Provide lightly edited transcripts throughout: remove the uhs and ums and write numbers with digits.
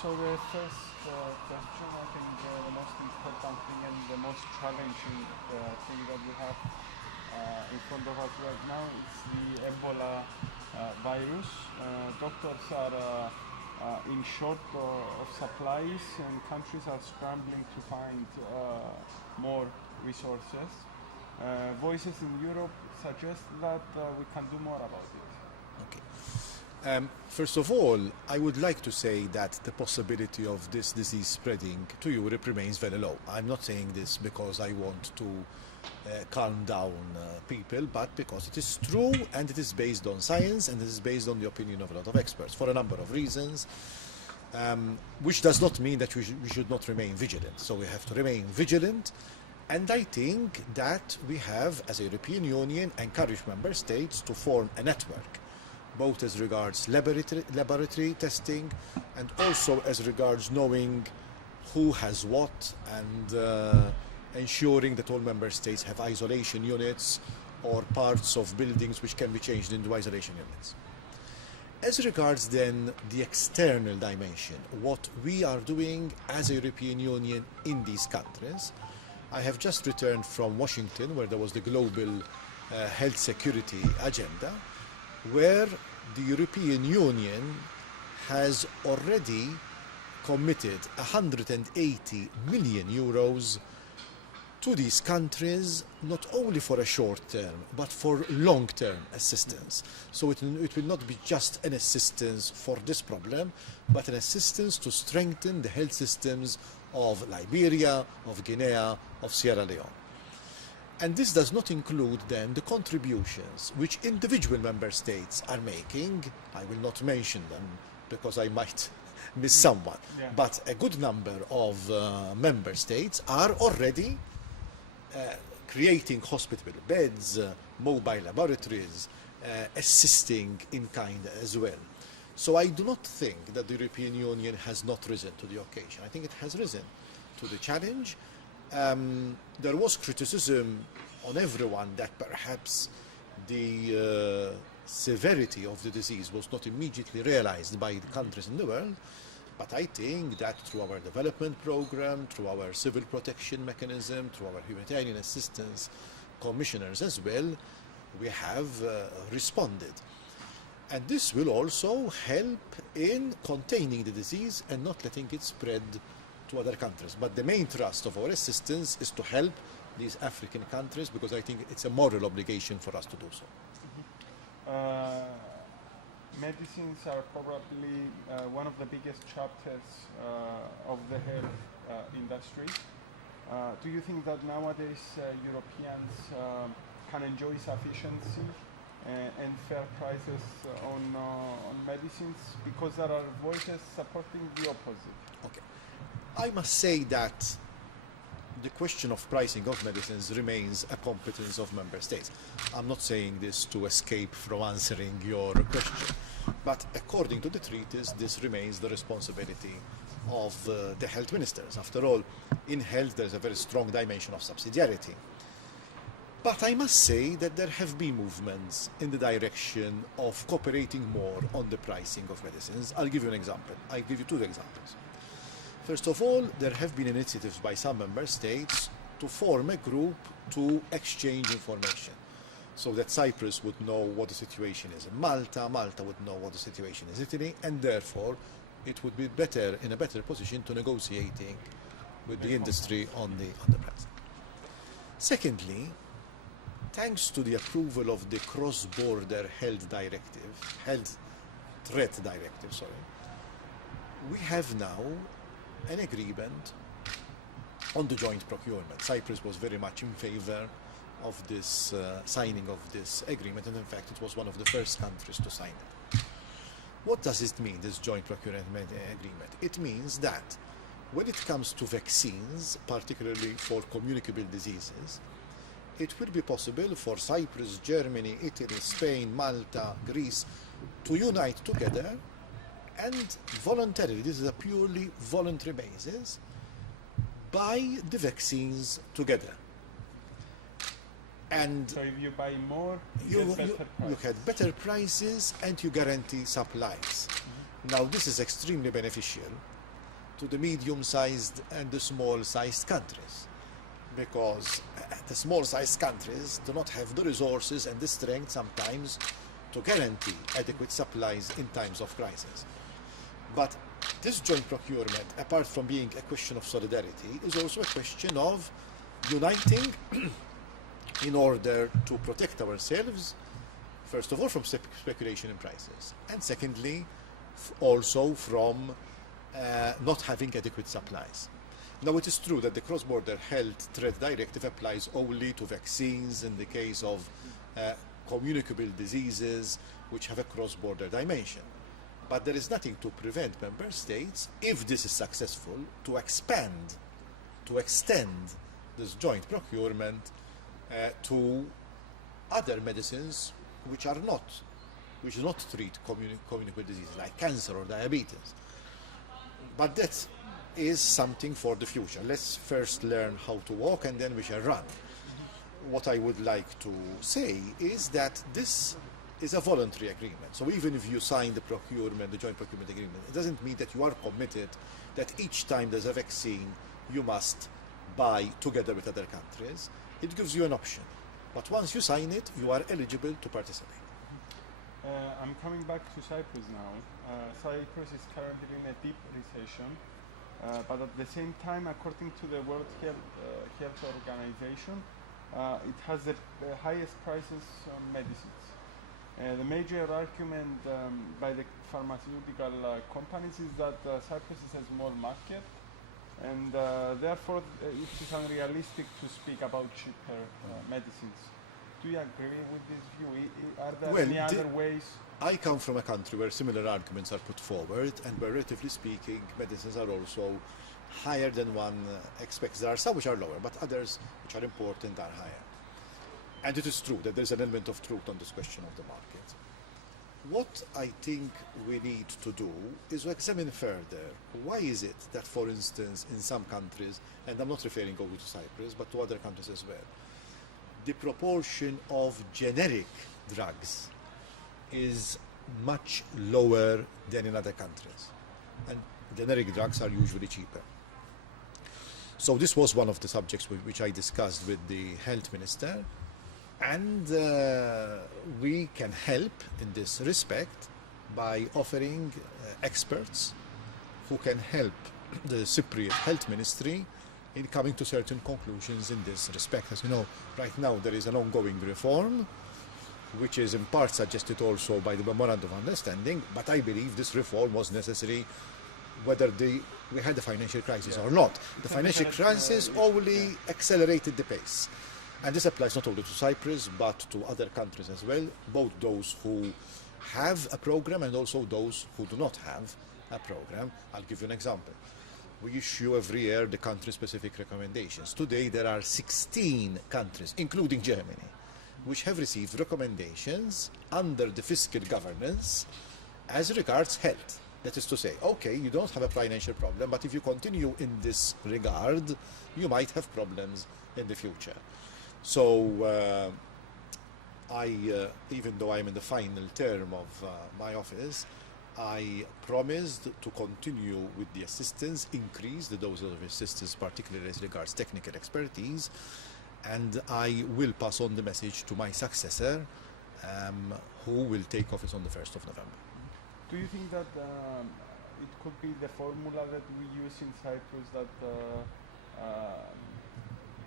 So the first question, I think the most important thing and the most challenging thing that we have in front of us right now is the Ebola virus. Doctors are in short of supplies, and countries are scrambling to find more resources. Voices in Europe suggest that we can do more about it. Okay. First of all, I would like to say that the possibility of this disease spreading to Europe remains very low. I'm not saying this because I want to calm down people, but because it is true and it is based on science and it is based on the opinion of a lot of experts for a number of reasons, which does not mean that we should not remain vigilant. So we have to remain vigilant, and I think that we have, as a European Union, encouraged member states to form a network, both as regards laboratory testing and also as regards knowing who has what, and ensuring that all member states have isolation units or parts of buildings which can be changed into isolation units. As regards then the external dimension, what we are doing as a European Union in these countries, I have just returned from Washington, where there was the global health security agenda, where the European Union has already committed 180 million euros to these countries, not only for a short term, but for long-term assistance. So it will not be just an assistance for this problem, but an assistance to strengthen the health systems of Liberia, of Guinea, of Sierra Leone. And this does not include then the contributions which individual member states are making. I will not mention them because I might miss someone, but a good number of member states are already creating hospital beds, mobile laboratories, assisting in kind as well. So I do not think that the European Union has not risen to the occasion. I think it has risen to the challenge. There was criticism on everyone that perhaps the severity of the disease was not immediately realized by the countries in the world. But I think that through our development program, through our civil protection mechanism, through our humanitarian assistance commissioners as well, we have responded. And this will also help in containing the disease and not letting it spread to other countries. But the main thrust of our assistance is to help these African countries, because I think it's a moral obligation for us to do so. Medicines are probably one of the biggest chapters of the health industry. Do you think that nowadays Europeans can enjoy sufficiency and fair prices on medicines? Because there are voices supporting the opposite. Okay. I must say that the question of pricing of medicines remains a competence of member states. I'm not saying this to escape from answering your question, but according to the treaties, this remains the responsibility of the health ministers. After all, in health, there's a very strong dimension of subsidiarity. But I must say that there have been movements in the direction of cooperating more on the pricing of medicines. I'll give you an example. I'll give you two examples. First of all, there have been initiatives by some member states to form a group to exchange information, so that Cyprus would know what the situation is in Malta, Malta would know what the situation is in Italy, and therefore it would be better, in a better position to negotiating with the industry on the price. Secondly, thanks to the approval of the cross-border health threat directive, we have now an agreement on the joint procurement. Cyprus was very much in favor of this signing of this agreement, and in fact it was one of the first countries to sign it. What does it mean, this joint procurement agreement? It means that when it comes to vaccines, particularly for communicable diseases, it will be possible for Cyprus, Germany, Italy, Spain, Malta, Greece to unite together and voluntarily, this is a purely voluntary basis, buy the vaccines together. And so if you buy more, you get better prices and you guarantee supplies. Now this is extremely beneficial to the medium-sized and the small-sized countries, because the small-sized countries do not have the resources and the strength sometimes to guarantee adequate supplies in times of crisis. But this joint procurement, apart from being a question of solidarity, is also a question of uniting in order to protect ourselves, first of all, from speculation in prices, and secondly, also from not having adequate supplies. Now, it is true that the Cross-Border Health Threat Directive applies only to vaccines in the case of communicable diseases which have a cross-border dimension. But there is nothing to prevent member states, if this is successful, to extend this joint procurement to other medicines which do not treat communicable diseases like cancer or diabetes. But that is something for the future. Let's first learn how to walk and then we shall run. What I would like to say is that this is a voluntary agreement. So even if you sign the joint procurement agreement, it doesn't mean that you are committed that each time there's a vaccine you must buy together with other countries. It gives you an option. But once you sign it, you are eligible to participate. I'm coming back to Cyprus now. Cyprus is currently in a deep recession, but at the same time, according to the World Health Organization, it has the highest prices on medicines. The major argument by the pharmaceutical companies is that Cyprus is a small market, and therefore it is unrealistic to speak about cheaper medicines. Do you agree with this view? Are there any other ways? I come from a country where similar arguments are put forward, and where, relatively speaking, medicines are also higher than one expects. There are some which are lower, but others which are important are higher. And it is true that there is an element of truth on this question of the market. What I think we need to do is to examine further why is it that, for instance, in some countries, and I'm not referring only to Cyprus, but to other countries as well, the proportion of generic drugs is much lower than in other countries. And generic drugs are usually cheaper. So this was one of the subjects which I discussed with the health minister. And we can help in this respect by offering experts who can help the Cypriot Health Ministry in coming to certain conclusions in this respect. As you know, right now there is an ongoing reform, which is in part suggested also by the Memorandum of Understanding, but I believe this reform was necessary whether we had a financial crisis or not. The financial crisis only accelerated the pace. And this applies not only to Cyprus, but to other countries as well, both those who have a program and also those who do not have a program. I'll give you an example. We issue every year the country-specific recommendations. Today there are 16 countries, including Germany, which have received recommendations under the fiscal governance as regards health. That is to say, okay, you don't have a financial problem, but if you continue in this regard, you might have problems in the future. So even though I'm in the final term of my office, I promised to continue with the assistance, increase the doses of assistance, particularly as regards technical expertise, and I will pass on the message to my successor, who will take office on the 1st of November. Do you think that it could be the formula that we use in Cyprus that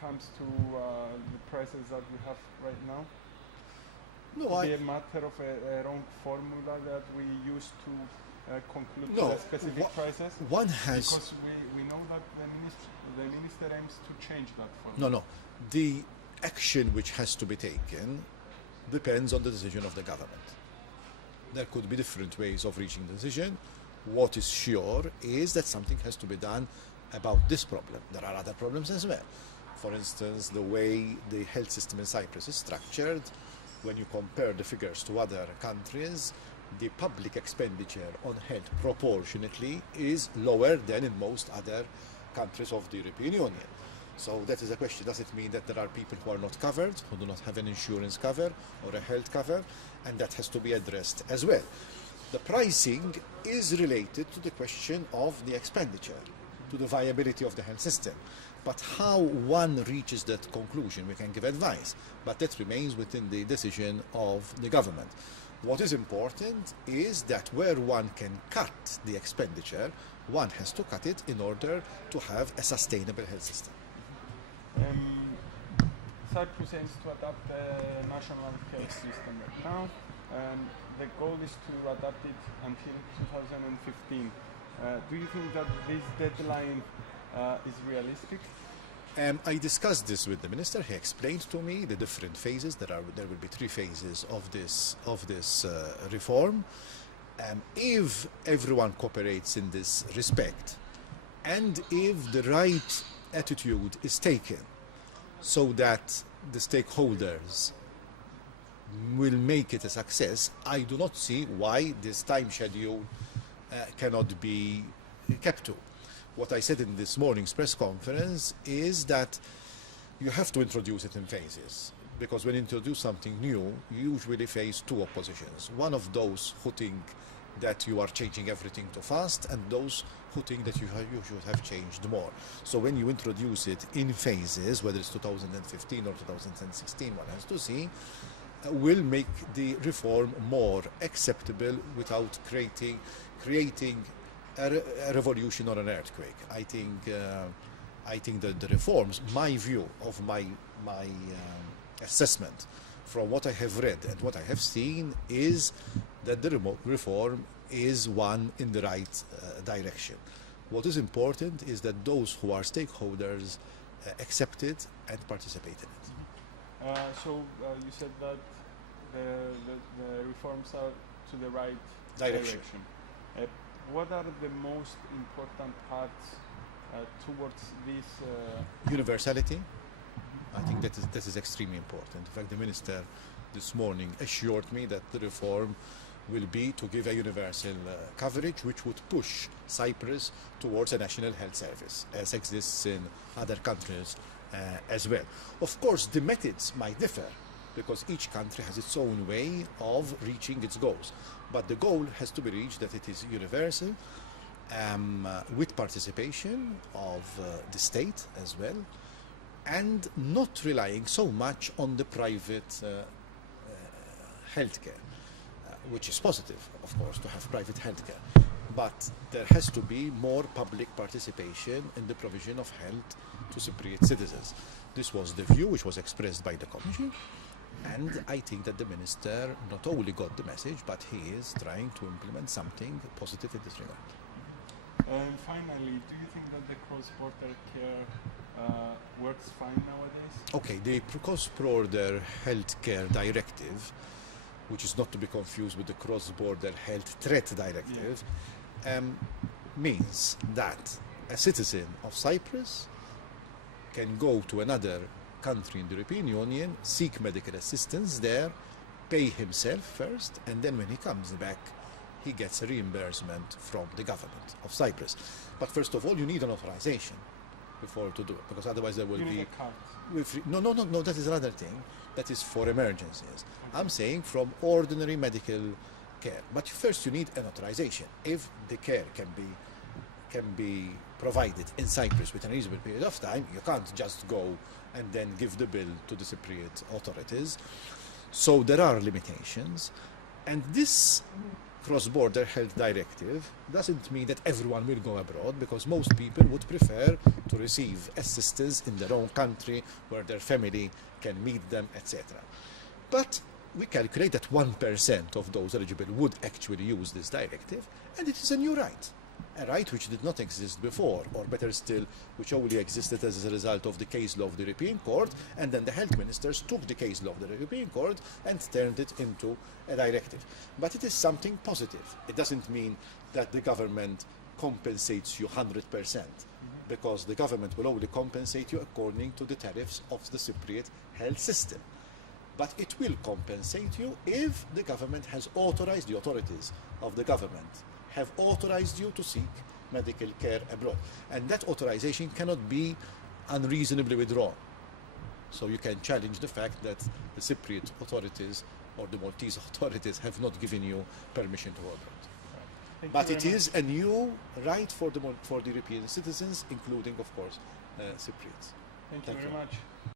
comes to the prices that we have right now? No, be a matter of a wrong formula that we use to conclude the specific prices? One has... Because we know that the minister aims to change that formula. No. The action which has to be taken depends on the decision of the government. There could be different ways of reaching the decision. What is sure is that something has to be done about this problem. There are other problems as well. For instance, the way the health system in Cyprus is structured, when you compare the figures to other countries, the public expenditure on health proportionately is lower than in most other countries of the European Union. So that is a question. Does it mean that there are people who are not covered, who do not have an insurance cover or a health cover? And that has to be addressed as well. The pricing is related to the question of the expenditure. to the viability of the health system. But how one reaches that conclusion, we can give advice, but that remains within the decision of the government. What is important is that where one can cut the expenditure, one has to cut it in order to have a sustainable health system. Cyprus aims to adopt the national health system right now, and the goal is to adapt it until 2015. Do you think that this deadline is realistic? I discussed this with the minister. He explained to me the different phases. There will be 3 phases of this reform. If everyone cooperates in this respect, and if the right attitude is taken, so that the stakeholders will make it a success, I do not see why this time schedule cannot be kept to. What I said in this morning's press conference is that you have to introduce it in phases, because when you introduce something new, you usually face 2 oppositions. One of those who think that you are changing everything too fast, and those who think that you should have changed more. So when you introduce it in phases, whether it's 2015 or 2016, one has to see, will make the reform more acceptable without creating a revolution or an earthquake. I think that the reforms, my view of my assessment from what I have read and what I have seen, is that the reform is one in the right direction. What is important is that those who are stakeholders accept it and participate in it. So you said that the reforms are to the right Direction. What are the most important parts towards this? Universality. I think that is extremely important. In fact, the minister this morning assured me that the reform will be to give a universal coverage, which would push Cyprus towards a national health service, as exists in other countries as well. Of course, the methods might differ, because each country has its own way of reaching its goals. But the goal has to be reached that it is universal, with participation of the state as well, and not relying so much on the private healthcare, which is positive, of course, to have private healthcare. But there has to be more public participation in the provision of health to Cypriot citizens. This was the view which was expressed by the Commission. And I think that the minister not only got the message, but he is trying to implement something positive in this regard. And finally, do you think that the cross-border care works fine nowadays? Okay, the cross-border healthcare directive, which is not to be confused with the cross-border health threat directive, means that a citizen of Cyprus can go to another country in the European Union, seek medical assistance there, pay himself first, and then when he comes back, he gets a reimbursement from the government of Cyprus. But first of all, you need an authorization before to do it, because otherwise there will be... No, that is another thing. That is for emergencies. Okay. I'm saying from ordinary medical care. But first you need an authorization. If the care can be provided in Cyprus within a reasonable period of time, you can't just go and then give the bill to the Cypriot authorities. So there are limitations, and this cross-border health directive doesn't mean that everyone will go abroad, because most people would prefer to receive assistance in their own country where their family can meet them, etc. But we calculate that 1% of those eligible would actually use this directive, and it is a new right. A right which did not exist before, or better still, which only existed as a result of the case law of the European Court, and then the health ministers took the case law of the European Court and turned it into a directive. But it is something positive. It doesn't mean that the government compensates you 100%, because the government will only compensate you according to the tariffs of the Cypriot health system. But it will compensate you if the government has authorized, the authorities of the government have authorized you to seek medical care abroad. And that authorization cannot be unreasonably withdrawn. So you can challenge the fact that the Cypriot authorities or the Maltese authorities have not given you permission to go abroad. Thank But you it very is a new right for the European citizens, including, of course, Cypriots. Thank you very much.